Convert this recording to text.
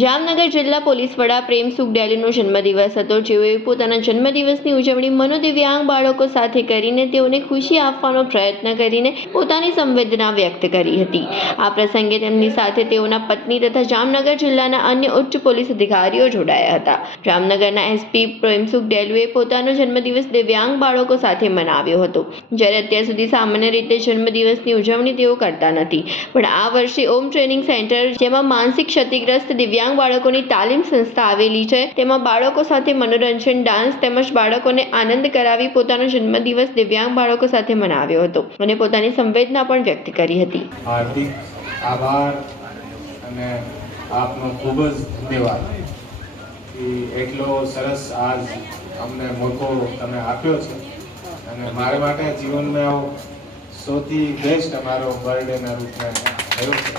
જામનગર જિલ્લા પોલીસ વડા પ્રેમસુખ ડેલીનો જન્મદિવસ હતો, જેઓએ પોતાના જન્મદિવસની ઉજવણી મનોદિવ્યાંગ બાળકો સાથે કરીને તેઓને ખુશી આપવાનો પ્રયત્ન કરીને પોતાની સંવેદના વ્યક્ત કરી હતી। આ પ્રસંગે તેમની સાથે તેઓના પત્ની તથા જામનગર જિલ્લાના અન્ય ઉચ્ચ પોલીસ અધિકારીઓ જોડાયા હતા। જામનગરના એસપી પ્રેમસુખ ડેલીએ પોતાનો જન્મદિવસ દિવ્યાંગ બાળકો સાથે મનાવ્યો હતો, જ્યારે અત્યાર સુધી સામાન્ય રીતે જન્મદિવસની ઉજવણી તેઓ કરતા નથી, પણ આ વર્ષે ઓમ ટ્રેનિંગ સેન્ટર, જેમાં માનસિક ક્ષતિગ્રસ્ત દિવ્યાંગ બાળકોની તાલીમ સંસ્થા આવેલી છે, તેમાં બાળકો સાથે મનોરંજન, ડાન્સ તેમજ બાળકોને આનંદ કરાવી પોતાનો જન્મદિવસ દિવ્યાંગ બાળકો સાથે મનાવ્યો હતો અને પોતાની સંવેદના પણ વ્યક્ત કરી હતી। હાર્દિક આભાર અને આપનો ખૂબ જ ધન્યવાદ કે એટલો સરસ આજ અમને મોકો તમે આપ્યો છે અને મારા માટે જીવનમાં આવો સૌથી બેસ્ટ અમારો બર્થડેના રૂપમાં થયો છે।